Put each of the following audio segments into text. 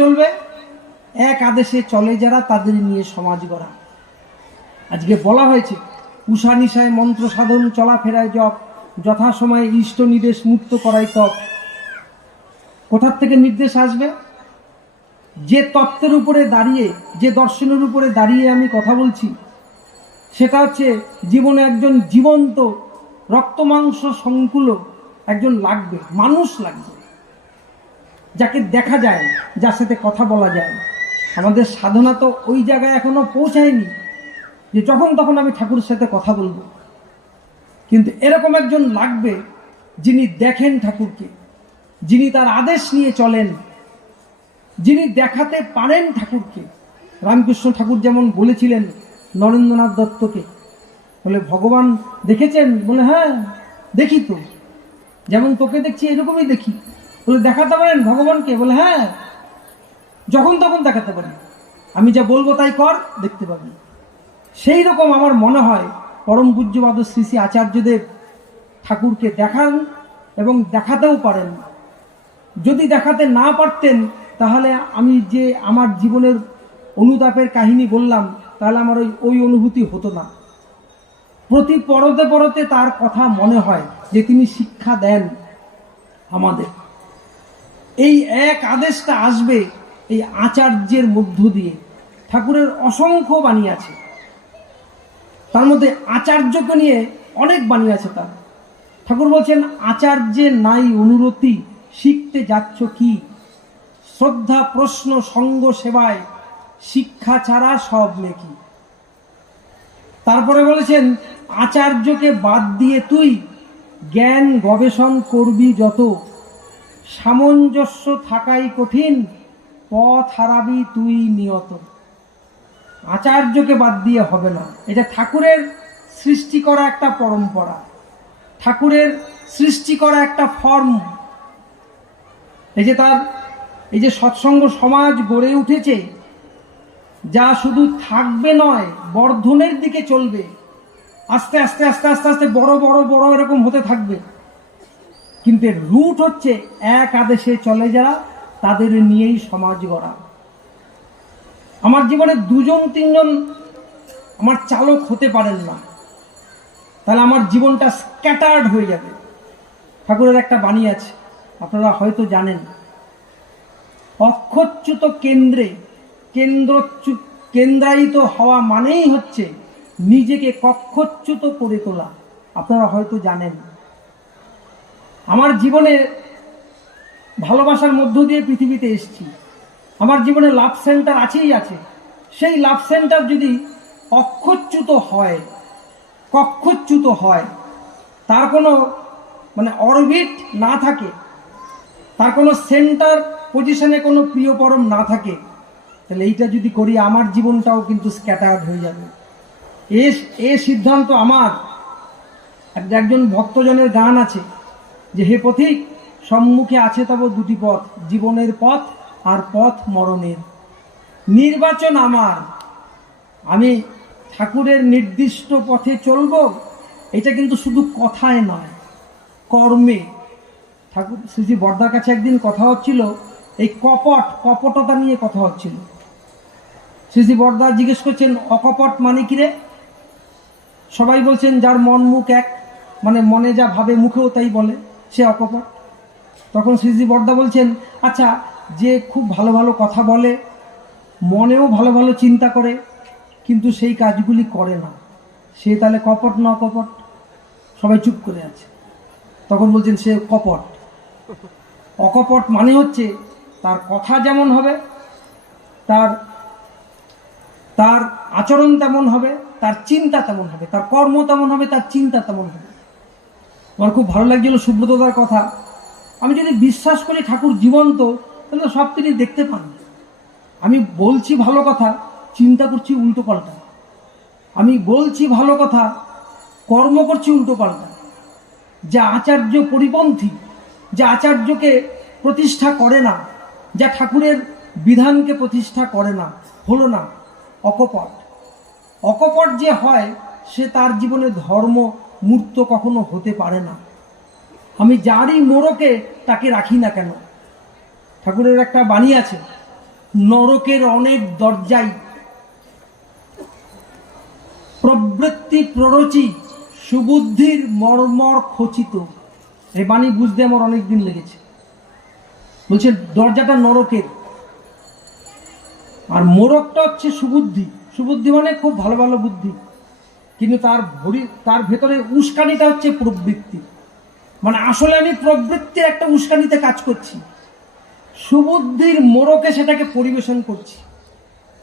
চলবে? এক আদেশে চলে যারা, তাদের নিয়ে সমাজ গড়া। আজকে বলা হয়েছে উষা নিশায় মন্ত্র সাধন, চলাফেরায় জপ, যথাসময়ে ইষ্ট নির্দেশ মুক্ত করাই তপ। কোথার থেকে নির্দেশ আসবে? যে তত্ত্বের উপরে দাঁড়িয়ে, যে দর্শনের উপরে দাঁড়িয়ে আমি কথা বলছি, সেটা হচ্ছে জীবনে একজন জীবন্ত রক্তমাংস সংকুল একজন লাগবে, মানুষ লাগবে, যাকে দেখা যায়, যার সাথে কথা বলা যায়। আমাদের সাধনা তো ওই জায়গায় এখনো পৌঁছায়নি যে যখন তখন আমি ঠাকুরের সাথে কথা বলবো, কিন্তু এরকম একজন লাগবে যিনি দেখেন ঠাকুরকে, যিনি তার আদেশ নিয়ে চলেন, যিনি দেখাতে পারেন ঠাকুরকে। রামকৃষ্ণ ঠাকুর যেমন বলেছিলেন নরেন্দ্রনাথ দত্তকে, বলে ভগবান দেখেছেন? বলে হ্যাঁ দেখি তো, যেমন তোকে দেখছি এরকমই দেখি। বলে দেখাতে পারেন ভগবানকে? বলে হ্যাঁ, যখন তখন দেখাতে পারি, আমি যা বলবো তাই কর, দেখতে পাবি। সেই রকম আমার মনে হয় পরম পূজ্যপাদ শ্রী শ্রী আচার্যদেব ঠাকুরকে দেখান এবং দেখাতেও পারেন। যদি দেখাতে না পারতেন তাহলে আমি যে আমার জীবনের অনুতাপের কাহিনী বললাম, তাহলে আমার ওই অনুভূতি হতো না। প্রতি পরতে পরতে তার কথা মনে হয় যে তিনি শিক্ষা দেন আমাদের। এই এক আদেশটা আসবে এই আচার্যের মধ্য দিয়ে। ঠাকুরের অসংখ্য বাণী আছে, তার মধ্যে আচার্যকে নিয়ে অনেক বাণী আছে তার। ঠাকুর বলছেন, আচার্যের নাই অনুরতি, শিখতে যাচ্ছ কি? শ্রদ্ধা প্রশ্ন সঙ্গ সেবায়, শিক্ষা ছাড়া সব নেকি। তারপরে বলেছেন, আচার্যকে বাদ দিয়ে তুই জ্ঞান গবেষণ করবি যত, সামঞ্জস্য থাকাই কঠিন, পথ হারাবি তুই নিয়ত। আচার্যকে বাদ দিয়ে হবে না। এটা ঠাকুরের সৃষ্টি করা একটা পরম্পরা, ঠাকুরের সৃষ্টি করা একটা ফর্ম। এই যে সৎসঙ্গ সমাজ গড়ে উঠেছে, যা শুধু থাকবে নয়, বর্ধনের দিকে চলবে। আস্তে আস্তে আস্তে আস্তে আস্তে বড় বড় বড় এরকম হতে থাকবে। কিন্তু রুট হচ্ছে এক আদেশে চলে যারা, তাদের নিয়েই সমাজ গড়া। আমার জীবনে দুজন তিনজন আমার চালক হতে পারেন না, তাহলে আমার জীবনটা স্ক্যাটার্ড হয়ে যাবে। ঠাকুরের একটা বাণী আছে, আপনারা হয়তো জানেন, অক্ষচ্যুত কেন্দ্রে কেন্দ্রায়িত হওয়া মানেই হচ্ছে নিজেকে কক্ষচ্যুত করে তোলা। আপনারা হয়তো জানেন। আমার জীবনে ভালোবাসার মধ্য দিয়ে পৃথিবীতে এসেছি, আমার জীবনে লাভ সেন্টার আছেই আছে। সেই লাভ সেন্টার যদি অক্ষচ্যুত হয়, কক্ষচ্যুত হয়, তার কোনো অরবিট না থাকে, তার কোনো সেন্টার পজিশনে কোনো প্রিয় পরম না থাকে, তাহলে এইটা যদি করি আমার জীবনটাও কিন্তু স্ক্যাটার্ড হয়ে যাবে। এ সিদ্ধান্ত আমার। একজন ভক্তজনের গান আছে যে, হে পথিক সম্মুখে আছে তব দুটি পথ, জীবনের পথ আর পথ মরণের। নির্বাচন আমার, আমি ঠাকুরের নির্দিষ্ট পথে চলব, এটা কিন্তু শুধু কথায় নয়, কর্মে। ঠাকুর শ্রী শ্রী বর্দার কাছে একদিন কথা হচ্ছিল, এই কপটতা নিয়ে কথা হচ্ছিল। শ্রী শ্রী বর্দা জিজ্ঞেস করছেন, অকপট মানে কি রে? সবাই বলছেন যার মন মুখ এক, মনে যা ভাবে মুখেও তাই বলে, সে অকপট। তখন শ্রী শ্রী বর্দা বলছেন, আচ্ছা, যে খুব ভালো ভালো কথা বলে, মনেও ভালো ভালো চিন্তা করে, কিন্তু সেই কাজগুলি করে না, সে তাহলে কপট না অকপট? সবাই চুপ করে আছে। তখন বলছেন সে কপট। অকপট মানে হচ্ছে তার কথা যেমন হবে, তার আচরণ তেমন হবে, তার চিন্তা তেমন হবে, তার কর্ম তেমন হবে, তার চিন্তা তেমন হবে। আমার খুব ভালো লাগছিল সুব্রতদার কথা। আমি যদি বিশ্বাস করি ঠাকুর জীবন্ত, তাহলে সব তিনি দেখতে পান। আমি বলছি ভালো কথা, চিন্তা করছি উল্টো পাল্টা। আমি বলছি ভালো কথা, কর্ম করছি উল্টো পাল্টা। যা আচার্য পরিপন্থী, যা আচার্যকে প্রতিষ্ঠা করে না, যা ঠাকুরের বিধানকে প্রতিষ্ঠা করে না, হলো না অকপট। অকপট যে হয়, সে তার জীবনে ধর্ম মূর্ত কখনো হতে পারে না। আমি যারই মোড়কে তাকে রাখি না কেন। ঠাকুরের একটা বাণী আছে, নরকের অনেক দরজাই প্রবৃত্তি প্ররোচি সুবুদ্ধির মর্মর খচিত। এই বাণী বুঝতে আমার অনেক দিন লেগেছে। বলছে দরজাটা নরকের, আর মোরকটা হচ্ছে সুবুদ্ধি। সুবুদ্ধি মানে খুব ভালো ভালো বুদ্ধি, কিন্তু তার ভেতরে উস্কানিটা হচ্ছে প্রবৃত্তি। মানে আসলে আমি প্রবৃত্তির একটা উস্কানিতে কাজ করছি, সুবুদ্ধির মোড়কে সেটাকে পরিবেশন করছি।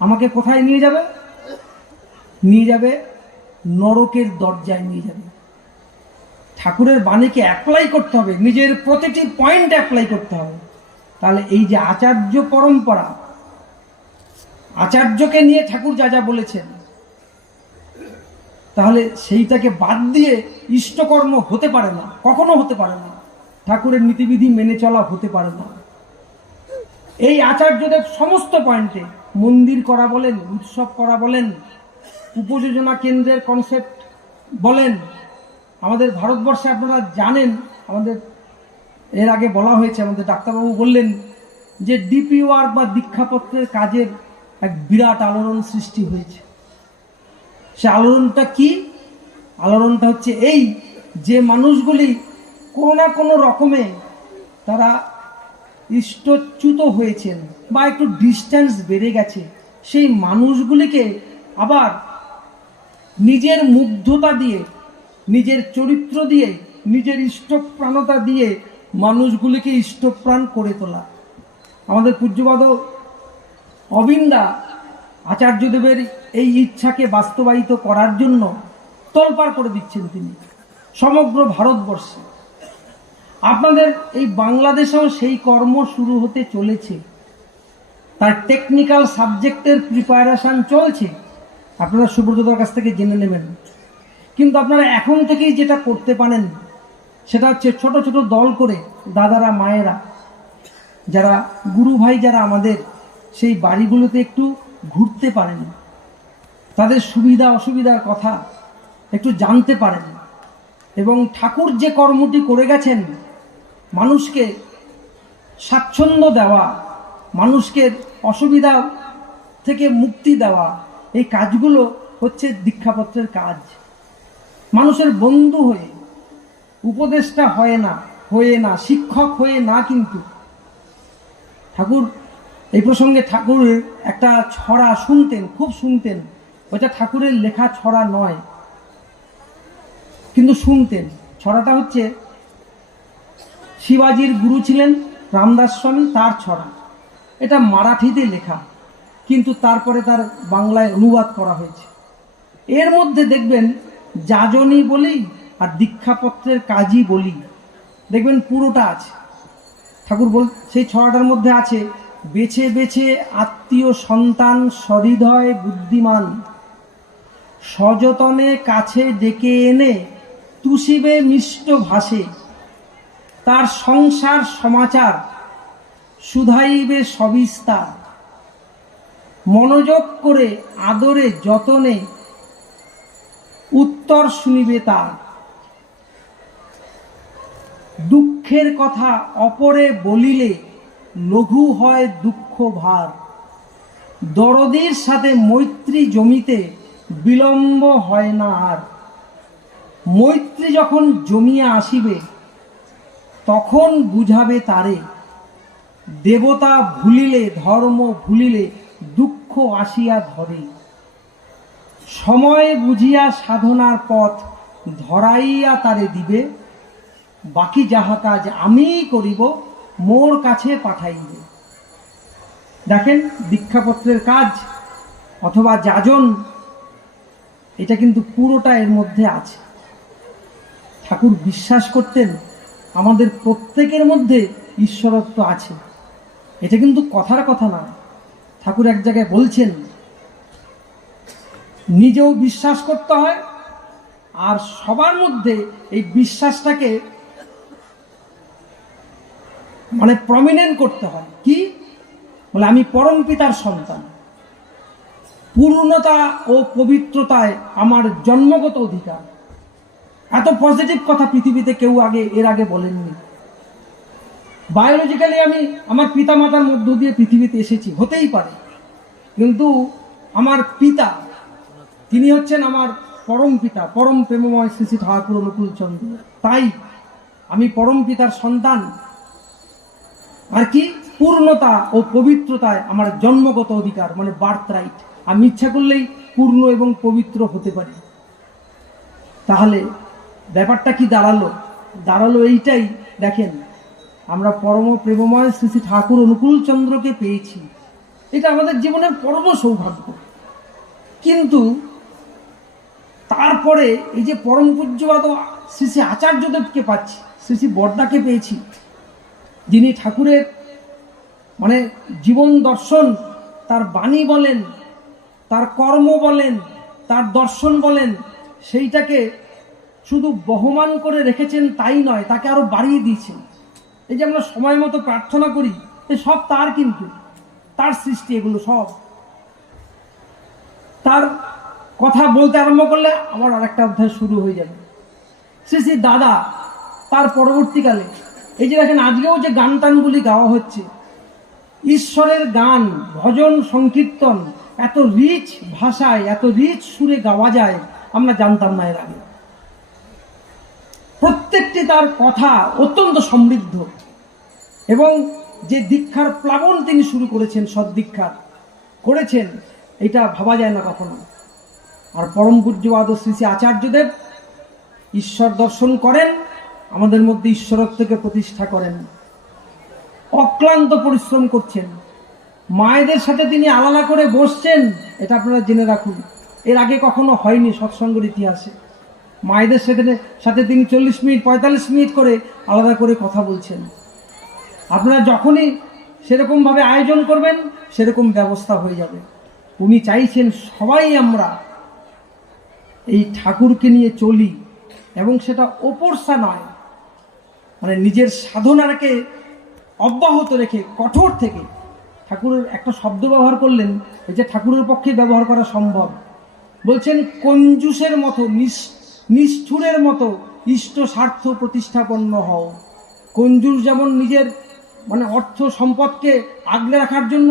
আমাকে কোথায় নিয়ে যাবে? নিয়ে যাবে নরকের দরজায় নিয়ে যাবে। ঠাকুরের বাণীকে অ্যাপ্লাই করতে হবে, নিজের প্রতিটি পয়েন্ট অ্যাপ্লাই করতে হবে। তাহলে এই যে আচার্য পরম্পরা, আচার্যকে নিয়ে ঠাকুর যা যা বলেছেন, তাহলে সেইটাকে বাদ দিয়ে ইষ্টকর্ম হতে পারে না, কখনো হতে পারে না। ঠাকুরের নীতিবিধি মেনে চলা হতে পারে না। এই আচার্যদের সমস্ত পয়েন্টে মন্দির করা বলেন, উৎসব করা বলেন, উপযোজনা কেন্দ্রের কনসেপ্ট বলেন, আমাদের ভারতবর্ষে আপনারা জানেন, আমাদের এর আগে বলা হয়েছে, আমাদের ডাক্তারবাবু বললেন যে ডিপি ওয়ার্ক বা দীক্ষাপত্রের কাজের এক বিরাট আলোড়ন সৃষ্টি হয়েছে। সে আলোড়নটা কি? আলোড়নটা হচ্ছে এই যে মানুষগুলি কোনো না কোনো রকমে তারা ইষ্টচ্যুত হয়েছেন বা একটু ডিস্টেন্স বেড়ে গেছে, সেই মানুষগুলিকে আবার নিজের মুগ্ধতা দিয়ে, নিজের চরিত্র দিয়ে, নিজের ইষ্টপ্রাণতা দিয়ে মানুষগুলিকে ইষ্টপ্রাণ করে তোলা। আমাদের পূজ্যপাদ অবিন্দা আচার্যদেবের এই ইচ্ছাকে বাস্তবায়িত করার জন্য তোলপাড় করে দিচ্ছেন তিনি সমগ্র ভারতবর্ষে। আপনাদের এই বাংলাদেশেও সেই কর্ম শুরু হতে চলেছে, তার টেকনিক্যাল সাবজেক্টের প্রিপারেশন চলছে। আপনারা সুব্রতদার কাছ থেকে জেনে নেবেন। কিন্তু আপনারা এখন থেকেই যেটা করতে পারেন সেটা হচ্ছে ছোট ছোট দল করে দাদারা, মায়েরা, যারা গুরু ভাই যারা আমাদের সেই বাড়িগুলোতে একটু ঘুরতে পারেন, তাদের সুবিধা অসুবিধার কথা একটু জানতে পারেন, এবং ঠাকুর যে কর্মটি করে গেছেন, মানুষকে স্বাচ্ছন্দ্য দেওয়া, মানুষকে অসুবিধা থেকে মুক্তি দেওয়া, এই কাজগুলো হচ্ছে দীক্ষাপত্রের কাজ। মানুষের বন্ধু হয়ে, উপদেষ্টা হয়ে না, শিক্ষক হয়ে না। কিন্তু ঠাকুর এই প্রসঙ্গে ঠাকুরের একটা ছড়া শুনতেন, খুব শুনতেন। ওইটা ঠাকুরের লেখা ছড়া নয়, কিন্তু শুনতেন। ছড়াটা হচ্ছে শিবাজির গুরু ছিলেন রামদাস স্বামী, তার ছড়া। এটা মারাঠিতে লেখা, কিন্তু তারপরে তার বাংলায় অনুবাদ করা হয়েছে। এর মধ্যে দেখবেন যাজনী বলি আর দীক্ষাপত্রের কাজই বলি, দেখবেন পুরোটা আছে। ঠাকুর সেই ছড়াটার মধ্যে আছে, বেছে বেছে আত্মীয় সন্তান সহৃদয় বুদ্ধিমান, সযতনে কাছে ডেকে এনে তুষিবে মিষ্ট ভাষে, তার সংসার সমাচার শুধাইবে সবিস্তার, মনোযোগ করে আদরে যতনে উত্তর শুনিবে তার, দুঃখের কথা অপরে বলিলে লঘু হয় দুঃখ ভার, দরদির সাথে মৈত্রী জমিতে বিলম্ব হয় না আর, মৈত্রী যখন জমিয়া আসিবে তখন বুঝাবে তারে, দেবতা ভুলিলে ধর্ম ভুলিলে দুঃখ আসিয়া ধরে, সময় বুঝিয়া সাধনার পথ ধরাইয়া তারে দিবে, বাকি যাহা কাজ আমিই করিব মোর কাছে পাঠাইবে। দেখেন, দীক্ষাপত্রের কাজ অথবা যাজন, এটা কিন্তু পুরোটা এর মধ্যে আছে। ঠাকুর বিশ্বাস করতেন আমাদের প্রত্যেকের মধ্যে ঈশ্বরত্ব আছে। এটা কিন্তু কথার কথা না। ঠাকুর এক জায়গায় বলছেন, নিজেও বিশ্বাস করতে হয়, আর সবার মধ্যে এই বিশ্বাসটাকে মানে প্রমিনেন্ট করতে হয়। কি বলে? আমি পরম পিতার সন্তান, পূর্ণতা ও পবিত্রতায় আমার জন্মগত অধিকার। এত পজিটিভ কথা পৃথিবীতে কেউ এর আগে বলেননি। বায়োলজিক্যালি আমি আমার পিতা মাতার মধ্য দিয়ে পৃথিবীতে এসেছি, হতেই পারে, কিন্তু আমার পিতা তিনি হচ্ছেন আমার পরম পিতা, পরম প্রেমময় শ্রী শ্রী ঠাকুর অনুকূল চন্দ্র। তাই আমি পরম পিতার সন্তান, আর কি পূর্ণতা ও পবিত্রতায় আমার জন্মগত অধিকার, মানে বার্থ রাইট। আমি ইচ্ছা করলেই পূর্ণ এবং পবিত্র হতে পারি। তাহলে ব্যাপারটা কি দাঁড়ালো এইটাই, দেখেন আমরা পরম প্রেমময় শ্রী শ্রী ঠাকুর অনুকূল চন্দ্রকে পেয়েছি, এটা আমাদের জীবনের পরম সৌভাগ্য। কিন্তু তারপরে এই যে পরম পূজ্যবাদ শ্রী শ্রী আচার্যদেবকে পাচ্ছি, শ্রী শ্রী বড়দাকে পেয়েছি, যিনি ঠাকুরের মানে জীবন দর্শন, তার বাণী বলেন, তার কর্ম বলেন, তার দর্শন বলেন, সেইটাকে শুধু বহমান করে রেখেছেন তাই নয়, তাকে আরো বাড়িয়ে দিয়েছেন। এই যে আমরা সময় মতো প্রার্থনা করি, এ সব তার, কিন্তু তার সৃষ্টি, এগুলো সব তার। কথা বলতে আরম্ভ করলে আমার আরেকটা অধ্যায় শুরু হয়ে যাবে। শ্রী শ্রী দাদা তার পরবর্তীকালে, এই যে দেখেন আজকেও যে গান টানগুলি গাওয়া হচ্ছে, ঈশ্বরের গান, ভজন, সংকীর্তন এত রিচ ভাষায়, এত রিচ সুরে গাওয়া যায়, আমরা জানতাম না এর আগে। প্রত্যেকটি তার কথা অত্যন্ত সমৃদ্ধ, এবং যে দীক্ষার প্লাবন তিনি শুরু করেছেন, সদ্দীক্ষার করেছেন, এটা ভাবা যায় না কখনো। আর পরম পূজ্যপাদ শ্রী শ্রী আচার্যদেব ঈশ্বর দর্শন করেন, আমাদের মধ্যে ঈশ্বরত্বকে প্রতিষ্ঠা করেন, অক্লান্ত পরিশ্রম করছেন। মায়েদের সাথে তিনি আলাদা করে বসছেন, এটা আপনারা জেনে রাখুন, এর আগে কখনো হয়নি সৎসঙ্গের ইতিহাসে। মায়েদের সাথে তিনি 40 মিনিট 45 মিনিট করে আলাদা করে কথা বলছেন। আপনারা যখনই সেরকমভাবে আয়োজন করবেন, সেরকম ব্যবস্থা হয়ে যাবে। উনি চাইছেন সবাই আমরা এই ঠাকুরকে নিয়ে চলি, এবং সেটা ওপরসা নয়, মানে নিজের সাধনাকে অব্যাহত রেখে কঠোর থেকে। ঠাকুরের একটা শব্দ ব্যবহার করলেন, এই যে ঠাকুরের পক্ষে ব্যবহার করা সম্ভব, বলছেন কঞ্জুসের মতো, নিষ্ঠুরের মতো ইষ্ট স্বার্থ প্রতিষ্ঠাপন্ন হও। কঞ্জুস যেমন নিজের মানে অর্থ সম্পদকে আগলে রাখার জন্য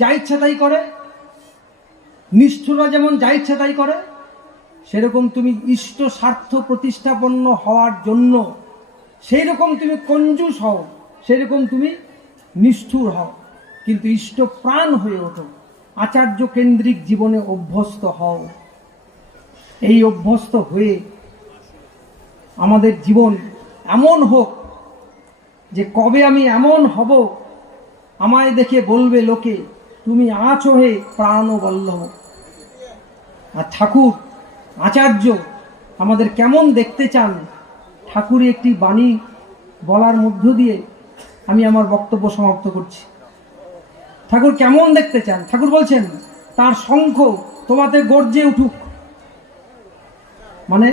যা ইচ্ছা তাই করে, নিষ্ঠুরা যেমন যা ইচ্ছা তাই করে, সেরকম তুমি ইষ্ট স্বার্থ প্রতিষ্ঠাপন্ন হওয়ার জন্য সেই রকম তুমি কঞ্জুস হও, সেরকম তুমি নিষ্ঠুর হও, কিন্তু ইষ্ট প্রাণ হয়ে ওঠো, আচার্য কেন্দ্রিক জীবনে অভ্যস্ত হও। এই অভ্যস্ত হয়ে আমাদের জীবন এমন হোক যে কবে আমি এমন হব, আমায় দেখে বলবে লোকে তুমি আছো হে প্রাণ বল্লভ। আর ঠাকুর আচার্য আমাদের কেমন দেখতে চান, ঠাকুরই একটি বাণী বলার মধ্য দিয়ে আমি আমার বক্তব্য সমাপ্ত করছি। ঠাকুর কেমন দেখতে চান? ঠাকুর বলছেন তার শঙ্খ তোমাতে গর্জে উঠুক, মানে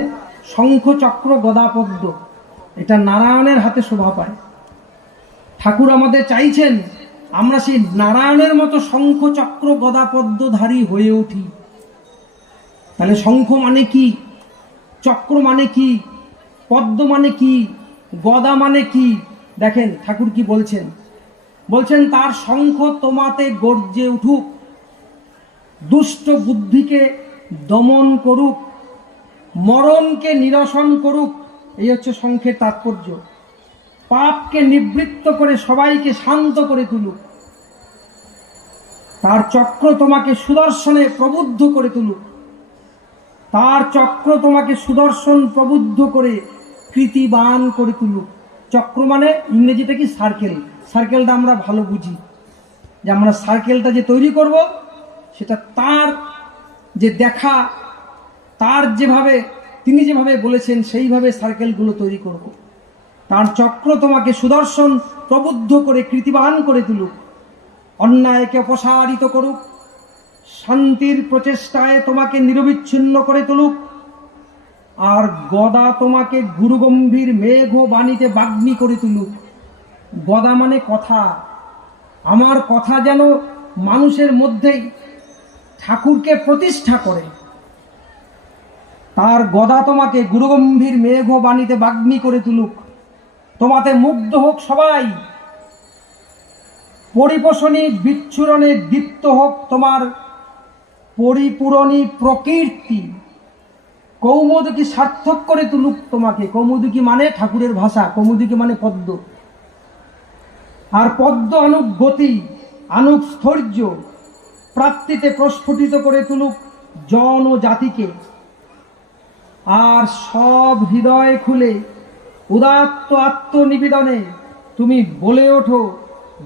শঙ্খ চক্র গদা পদ্ম, এটা নারায়ণের হাতে শোভা পায়। ঠাকুর আমাদের চাইছেন আমরা সেই নারায়ণের মতো শঙ্খ চক্র গদা পদ্মধারী হয়ে উঠি। তাহলে শঙ্খ মানে কি, চক্র মানে কি, পদ্ম মানে কি, গদা মানে কি? দেখেন ঠাকুর কি বলছেন, বলছেন তার শঙ্খ তোমাতে গর্জে উঠুক, দুষ্ট বুদ্ধিকে দমন করুক, মরণকে নিরসন করুক, এই হচ্ছে শঙ্খের তাৎপর্য। পাপকে নিবৃত্ত করে সবাইকে শান্ত করে তুলুক, তার চক্র তোমাকে সুদর্শনে প্রবুদ্ধ করে তুলুক, তার চক্র তোমাকে সুদর্শন প্রবুদ্ধ করে কৃতিবান করে তুলুক। চক্র মানে ইংরেজিতে কি সার্কেল, সার্কেলটা আমরা ভালো বুঝি, যে আমরা সার্কেলটা যে তৈরি করব সেটা তার যে দেখা, তার যেভাবে তিনি যেভাবে বলেছেন সেইভাবে সার্কেলগুলো তৈরি করব। তার চক্র তোমাকে সুদর্শন প্রবুদ্ধ করে কৃতিবান করে তুলুক, অন্যায়কে অপসারিত করুক, শান্তির প্রচেষ্টায় তোমাকে নিরবিচ্ছিন্ন করে তুলুক, আর গদা তোমাকে গুরুগম্ভীর মেঘ বাণীতে বাগ্মী করে তুলুক। গদা মানে কথা, আমার কথা যেন মানুষের মধ্যেই ঠাকুরকে প্রতিষ্ঠা করে, তার গদা তোমাকে গুরুগম্ভীর মেঘ বাণীতে বাগ্মী করে তুলুক। তোমাতে মুগ্ধ হোক সবাই, পরিপোষণী বিচ্ছুরণে দীপ্ত হোক তোমার পরিপূরণী প্রকীর্তি। কৌমুদকি সার্থক করে তুলুক তোমাকে। কৌমুদকি মানে ঠাকুরের ভাষা, কৌমুদকি মানে পদ্ম। আর পদ্ম আনুক গতি, আনুক স্থৈর্য, প্রাপ্তিতে প্রস্ফুটিত করে তুলুক জন ও জাতিকে। আর সব হৃদয় খুলে উদাত্ত আত্মনিবেদনে তুমি বলে ওঠো,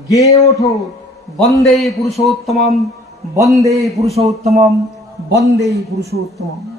গেয়ে ওঠো, বন্দে পুরুষোত্তমম, বন্দে পুরুষোত্তমম, বন্দে পুরুষোত্তমম।